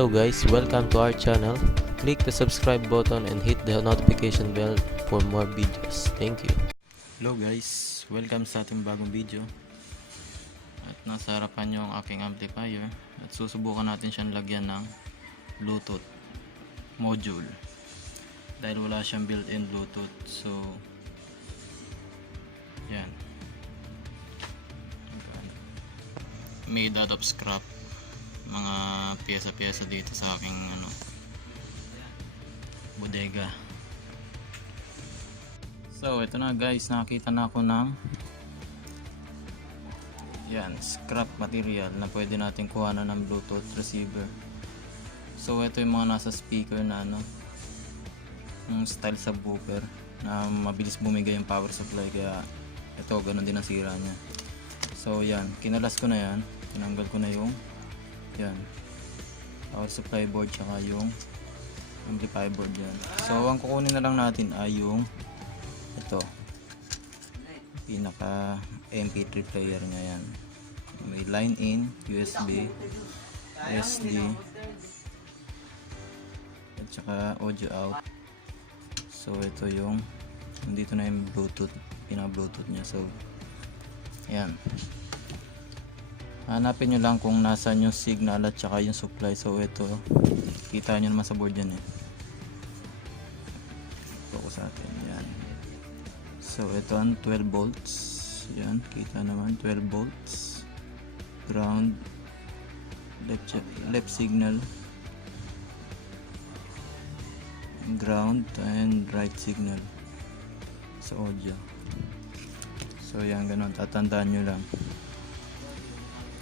Hello guys, welcome to our channel. Click the subscribe button and hit the notification bell for more videos. Thank you. Hello guys, welcome sa ating bagong video. At nasa harapan nyo ang aking amplifier at susubukan natin siyang lagyan ng Bluetooth module dahil wala siyang built-in Bluetooth. So yan, made out of scrap, mga piyesa-piyesa dito sa aking bodega. So ito na guys, nakita na ako ng yan, scrap material na pwede natin kuhanan ng Bluetooth receiver. So ito yung mga nasa speaker na yung style subwoofer na mabilis bumigay yung power supply, kaya ito ganun din ang sira niya. So yan, kinalas ko na yan, tinanggal ko na yung yan power supply board tsaka yung amplifier board yan. So ang kukunin na lang natin ay yung ito, pinaka MP3 player nya yan. May line in, USB, SD at saka audio out. So ito yung dito na yung Bluetooth, pinaka Bluetooth nya. So yan, hanapin nyo lang kung nasan yung signal at saka yung supply. So ito, kita nyo naman sa board yan eh. Focus natin, yan. So ito ang 12 volts, yan, kita naman 12 volts, ground, left signal, ground, and right signal sa audio. So yan, ganun, tatandaan nyo lang.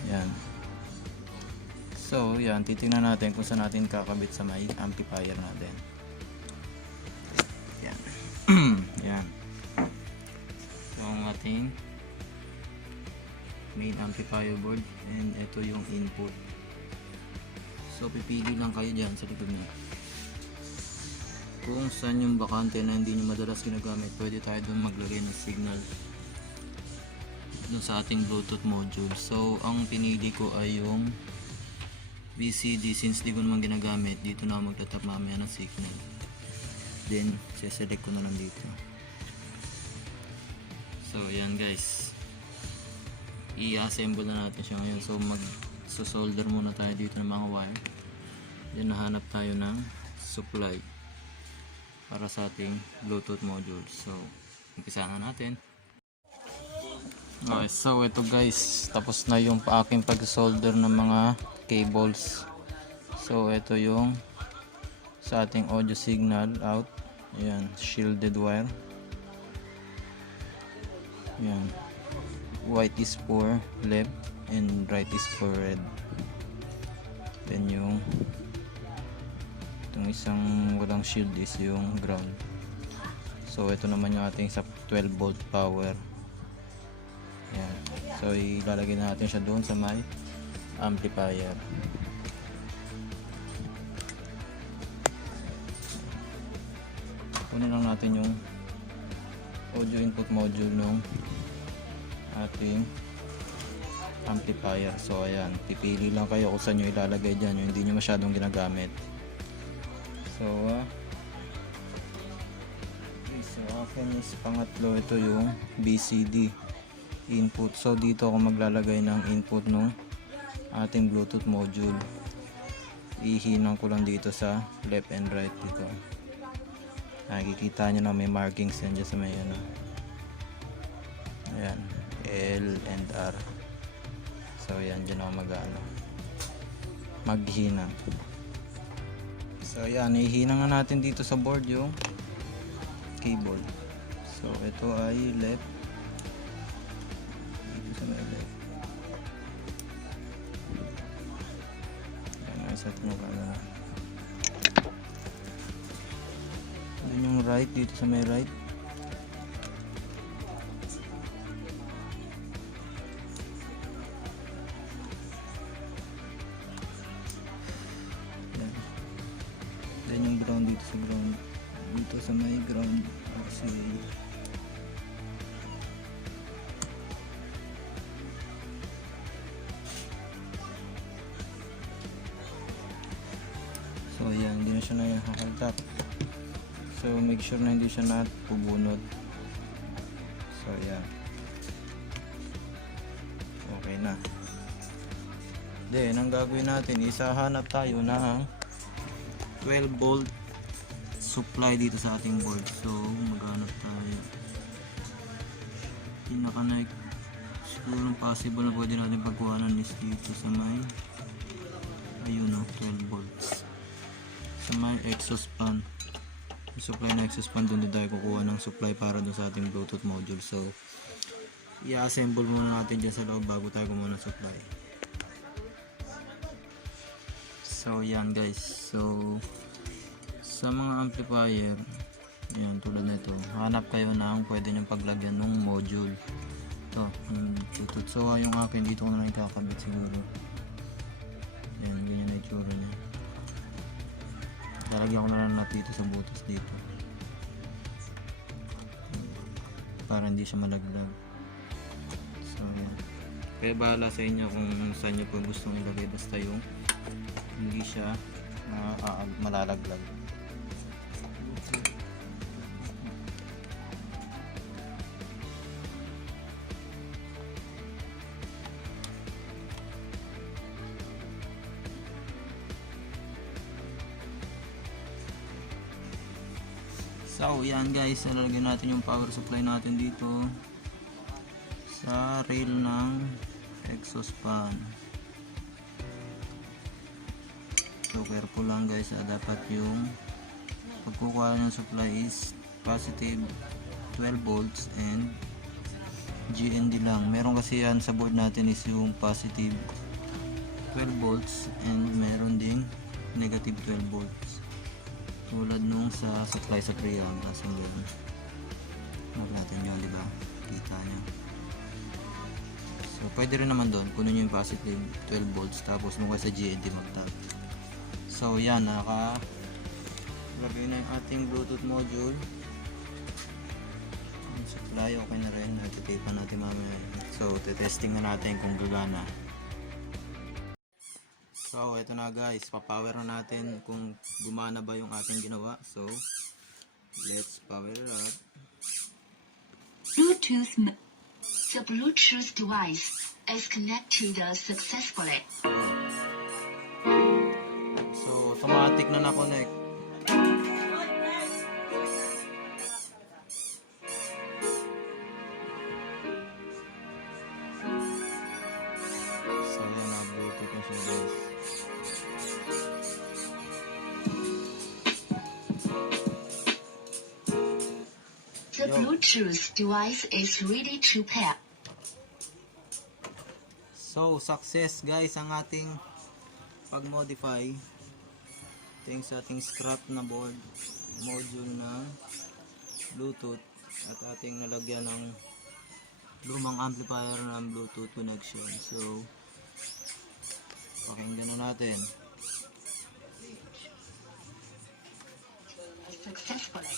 Yan. So yan, titingnan natin kung saan natin kakabit sa may amplifier natin. Yan. Yan. So ang ating main amplifier board, and ito yung input. So pipili lang kayo dyan sa likod niya kung saan yung bakante na hindi nyo madalas ginagamit. Pwede tayo doon maglagay ng signal dun sa ating Bluetooth module. So ang pinili ko ay yung VCD, since di ko naman ginagamit. Dito na ako magtatap mamaya ng signal, then select ko na lang dito. So ayan guys, i-assemble na natin siya ngayon. So mag-solder muna tayo dito ng mga wire, then nahanap tayo ng supply para sa ating Bluetooth module. So umpisa na natin. Okay, so ito guys, tapos na yung aking pag-solder ng mga cables. So ito yung sa ating audio signal out. Ayan, shielded wire. Ayan, white is for left and right is for red. Then yung itong isang walang shield is yung ground. So ito naman yung ating sa 12 volt power. Yan. So ilalagay na natin siya doon sa may amplifier. Kunin lang natin yung audio input module ng ating amplifier. So ayan, pipili lang kayo kung saan nyo ilalagay dyan, yung hindi nyo masyadong ginagamit. So okay, so akin is pangatlo, ito yung BCD input. So dito ako maglalagay ng input ng ating Bluetooth module. Ihinang ko lang dito sa left and right dito. Nakikita nyo na may markings yan dyan sa may ayan, L and R. So yan, dyan ako maghinang. So yan, ihinang na natin dito sa board yung cable. So ito ay left, sa atin yung right dito sa may right. Yan. Then yung ground dito sa ground, dito sa may ground auxiliary. siya na hahaltak. So make sure na hindi siya napubunod. So yan, okay na. Then ang gagawin natin is hahanap tayo ng 12 volt supply dito sa ating board. So maghanap tayo, pinaka siguro possible na pwede natin pagkuhanan is dito sa may, ayun o, 12 volts sa may exhaust fan. Yung supply na exhaust fan, doon tayo kukuha ng supply para doon sa ating Bluetooth module. So i-assemble muna natin dyan sa loob bago tayo kumuha ng supply. So yan guys, so sa mga amplifier, yan tulad nito, hanap kayo ng pwede nyo paglagyan ng module. Ito, yung Bluetooth. So yung akin dito ko na lang kakabit siguro. Yan, ganyan na itsura niya. Lalagyan ko na lang nut dito sa butas dito para hindi siya malaglag. So yan, kaya bahala sa inyo kung saan nyo po gustong ilagay, basta yung hindi siya malalaglag. So yan guys, lalagyan natin yung power supply natin dito sa rail ng exhaust fan. So careful lang guys, dapat yung pagkukuha ng supply is positive 12 volts and GND lang. Meron kasi yan sa board natin is yung positive 12 volts and meron ding negative 12 volts. Tulad nung sa supply sa preamp, nasa ngayon. Huwag natin yun, diba? Kita nyo. So, pwede rin naman doon. Kunin nyo yung positive 12 volts. Tapos, nung sa GND mag-tap. So, yan. Nakalagay na yung ating Bluetooth module. Yung supply, okay na rin. Nagtitape natin mamaya. So, testing na natin kung gagana. So, ito na guys, papower na natin kung gumana ba yung ating ginawa. So, let's power it up. The Bluetooth device is connected successfully. So, automatic na na-connect. So, yan na, Bluetooth na siya guys. The Bluetooth device is ready to pair. So, success guys ang ating pag-modify. Thanks sa ating scrap na board module ng Bluetooth at ating nalagyan ng lumang amplifier ng Bluetooth connection. So, pakinggan na natin. Successfully.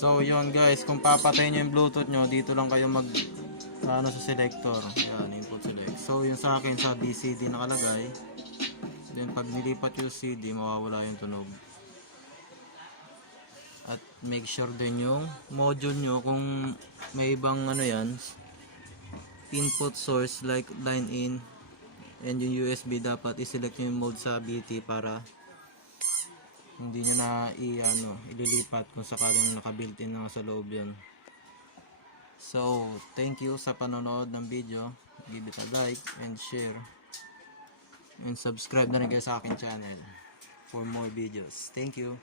So yun guys, kung papatayin nyo yung Bluetooth nyo, dito lang kayo mag sa selector. Yan, input select. So yun sa akin sa BCD nakalagay. Then pag nilipat yung CD, mawawala yung tunog. At make sure din yung module nyo kung may ibang yan, input source like line in and yung USB, dapat i-select nyo yung mode sa BT para hindi nyo na ililipat kung sakaling naka-built-in na sa loob yan. So, thank you sa panonood ng video. Give it a like and share. And subscribe na rin kayo sa akin channel for more videos. Thank you.